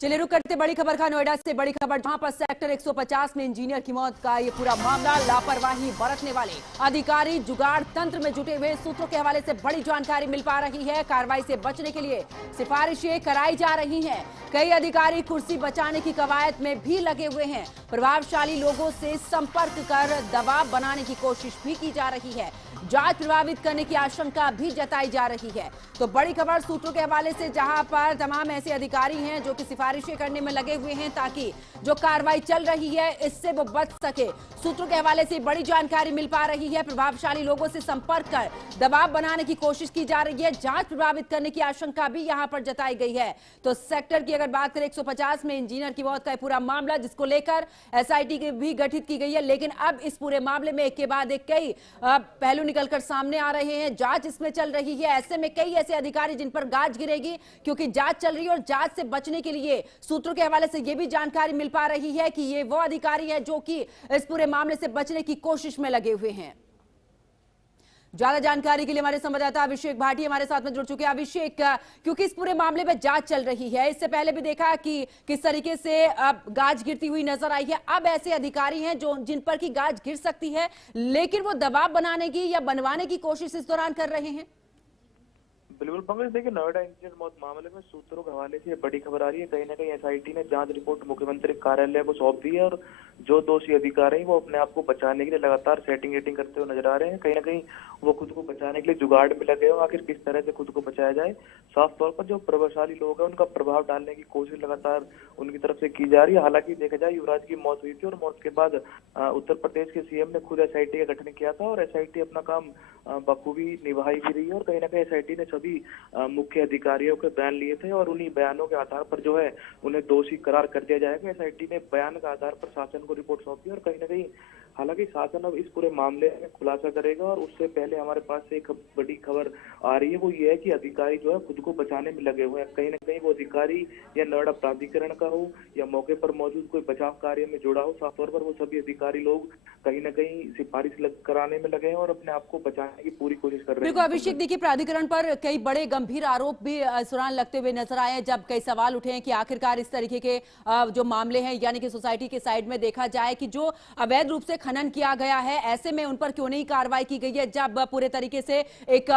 चलिए रुक करते बड़ी खबर का नोएडा से बड़ी खबर, जहां पर सेक्टर 150 में इंजीनियर की मौत का ये पूरा मामला लापरवाही बरतने वाले अधिकारी जुगाड़ तंत्र में जुटे हुए सूत्रों के हवाले से बड़ी जानकारी मिल पा रही है। कार्रवाई से बचने के लिए सिफारिशें कराई जा रही हैं। कई अधिकारी कुर्सी बचाने की कवायद में भी लगे हुए हैं। प्रभावशाली लोगों से संपर्क कर दबाव बनाने की कोशिश भी की जा रही है। जांच प्रभावित करने की आशंका भी जताई जा रही है। तो बड़ी खबर सूत्रों के हवाले से, जहां पर तमाम ऐसे अधिकारी हैं जो कि सिफारिशें करने में लगे हुए हैं ताकि जो कार्रवाई चल रही है इससे वो बच सके। सूत्रों के हवाले से बड़ी जानकारी मिल पा रही है। प्रभावशाली लोगों से संपर्क कर दबाव बनाने की कोशिश की जा रही है। जांच प्रभावित करने की आशंका भी यहां पर जताई गई है। तो सेक्टर की अगर बात करें 150 में इंजीनियर की मौत का पूरा मामला, जिसको लेकर एसआईटी भी गठित की गई है, लेकिन अब इस पूरे मामले में एक के बाद एक कई पहलू निकलकर सामने आ रहे हैं। जांच इसमें चल रही है। ऐसे में कई ऐसे अधिकारी जिन पर गाज गिरेगी, क्योंकि जांच चल रही है और जांच से बचने के लिए सूत्रों के हवाले से यह भी जानकारी मिल पा रही है कि ये वो अधिकारी है जो कि इस पूरे मामले से बचने की कोशिश में लगे हुए हैं। ज्यादा जानकारी के लिए हमारे संवाददाता अभिषेक भाटी हमारे साथ में जुड़ चुके हैं। अभिषेक, क्योंकि इस पूरे मामले में जांच चल रही है, इससे पहले भी देखा कि किस तरीके से गाज गिरती हुई नजर आई है। अब ऐसे अधिकारी हैं जो जिन पर की गाज गिर सकती है, लेकिन वो दबाव बनाने की या बनवाने की कोशिश इस दौरान कर रहे हैं। बिल्कुल पंकज, देखिए नोएडा इंजीनियर मौत मामले में सूत्रों के हवाले से बड़ी खबर आ रही है। कहीं ना कहीं एसआईटी ने जांच रिपोर्ट मुख्यमंत्री कार्यालय को सौंप दी है और जो दोषी अधिकारी हैं वो अपने आप को बचाने के लिए लगातार सेटिंग करते हुए नजर आ रहे हैं। कहीं ना कहीं वो खुद को बचाने के लिए जुगाड़ में लगे हो। आखिर किस तरह से खुद को बचाया जाए, साफ तौर पर जो प्रभावशाली लोग हैं उनका प्रभाव डालने की कोशिश लगातार उनकी तरफ से की जा रही है। हालांकि देखा जाए, युवराज की मौत हुई थी और मौत के बाद उत्तर प्रदेश के सीएम ने खुद एसआईटी का गठन किया था और एसआईटी अपना काम बखूबी निभाई भी रही है। और कहीं ना कहीं एसआईटी ने सभी मुख्य अधिकारियों के बयान लिए थे और उन्हीं बयानों के आधार पर जो है उन्हें दोषी करार कर दिया जाएगा। एसआईटी ने बयान के आधार पर शासन को रिपोर्ट सौंपी और कहीं ना कहीं हालांकि शासन अब इस पूरे मामले में खुलासा करेगा। और उससे पहले हमारे पास से एक बड़ी खबर आ रही है, वो ये है कि अधिकारी जो है खुद को बचाने में लगे हुए हैं। कहीं ना कहीं वो अधिकारी या नोएडा प्राधिकरण का हो या मौके पर मौजूद कोई बचाव कार्य में जुड़ा हो, साफ तौर पर वो सभी अधिकारी लोग कहीं ना कहीं सिफारिश कराने में लगे हैं और अपने आप को बचाने की पूरी कोशिश कर रहे हैं। बिल्कुल अभिषेक, देखिए प्राधिकरण पर कई बड़े गंभीर आरोप भी इस दौरान लगते हुए नजर आए हैं, जब कई सवाल उठे हैं कि आखिरकार इस तरीके के जो मामले हैं, यानी कि सोसाइटी के साइड में देखा जाए कि जो अवैध रूप से खनन किया गया है, ऐसे में उन पर क्यों नहीं कार्रवाई की गई है, जब पूरे तरीके से एक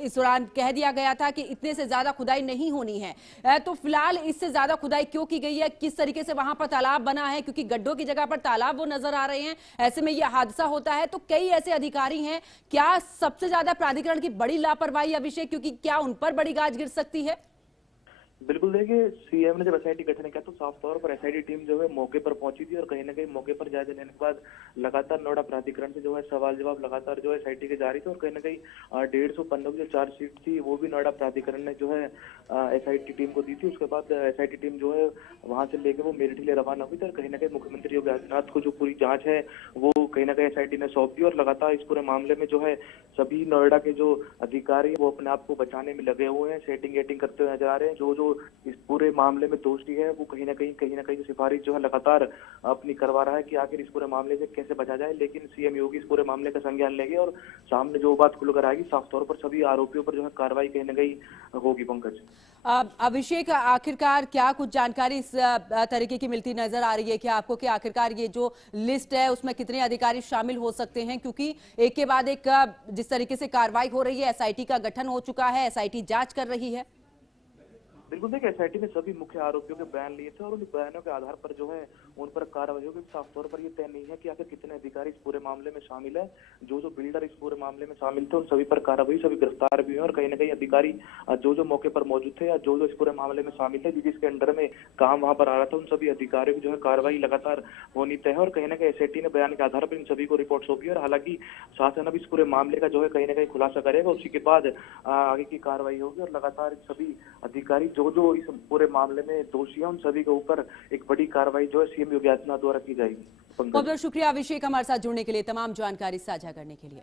इस दौरान कह दिया गया था कि इतने से ज्यादा खुदाई नहीं होनी है। तो फिलहाल इससे ज्यादा खुदाई क्यों की गई है, किस तरीके से वहां पर तालाब बना है, क्योंकि गड्ढों की जगह पर तालाब वो नजर आ रहे हैं, ऐसे में यह हादसा होता है। तो कई ऐसे अधिकारी हैं, क्या सबसे ज्यादा प्राधिकरण की बड़ी लापरवाही अभिषेक, क्योंकि क्या उन पर बड़ी गाज गिर सकती है? बिल्कुल, देखिए सीएम ने जब एसआईटी गठन किया तो साफ तौर पर एसआईटी टीम जो है मौके पर पहुंची थी और कहीं ना कहीं मौके पर जायजा लेने के बाद लगातार नोएडा प्राधिकरण से जो है सवाल जवाब लगातार जो है एसआईटी के जारी थे और कहीं ना कहीं 150 पन्नों की जो चार्जशीट थी वो भी नोएडा प्राधिकरण ने जो है एसआईटी टीम को दी थी। उसके बाद एसआईटी टीम जो है वहां से लेकर वो मेरठ के लिए रवाना हुई थी और कहीं ना कहीं मुख्यमंत्री योगी आदित्यनाथ को जो पूरी जांच है वो कहीं ना कहीं एसआईटी ने सौंप दी और लगातार इस पूरे मामले में जो है सभी नोएडा के जो अधिकारी वो अपने आप को बचाने में लगे हुए हैं, सेटिंग करते हुए नजर आ रहे हैं। जो इस पूरे मामले में दोषी है वो कहीं ना कहीं सिफारिश जो है लगातार अपनी करवा रहा है कि आखिर इस पूरे मामले से कैसे बचा जाए। लेकिन सीएम योगी इस पूरे मामले का संज्ञान लेंगे और सामने जो बात खुलकर आएगी, साफ तौर पर सभी आरोपियों पर जो है कार्रवाई कहीं ना कहीं होगी। पंकज, अभिषेक, आखिरकार क्या कुछ जानकारी इस तरीके की मिलती नजर आ रही है कि आपको, कि आखिरकार ये जो लिस्ट है उसमें कितने अधिकारी शामिल हो सकते हैं, क्योंकि एक के बाद एक जिस तरीके से कार्रवाई हो रही है, एसआईटी का गठन हो चुका है, एसआईटी जांच कर रही है। बिल्कुल, देखिए एसआईटी ने सभी मुख्य आरोपियों के बयान लिए थे और उन बयानों के आधार पर जो है उन पर कार्रवाई होगी। साफ तौर पर ये तय नहीं है कि आखिर कितने अधिकारी इस पूरे मामले में शामिल है। जो बिल्डर इस पूरे मामले में शामिल थे उन सभी पर कार्रवाई, सभी गिरफ्तार भी हुए और कहीं ना कहीं अधिकारी जो मौके पर मौजूद थे या जो इस पूरे मामले में शामिल थे, जिसके अंडर में काम वहां पर आ रहा था, उन सभी अधिकारियों की जो है कार्रवाई लगातार होनी तय है और कहीं ना कहीं एसआईटी ने बयान के आधार पर इन सभी को रिपोर्ट सौंपी और हालांकि शासन अब इस पूरे मामले का जो है कहीं ना कहीं खुलासा करेगा। उसी के बाद आगे की कार्रवाई होगी और लगातार सभी अधिकारी जो इस पूरे मामले में दोषी है उन सभी के ऊपर एक बड़ी कार्रवाई जो है सीएम योगी आदित्यनाथ द्वारा की जाएगी। बहुत बहुत शुक्रिया अभिषेक, हमारे साथ जुड़ने के लिए, तमाम जानकारी साझा करने के लिए।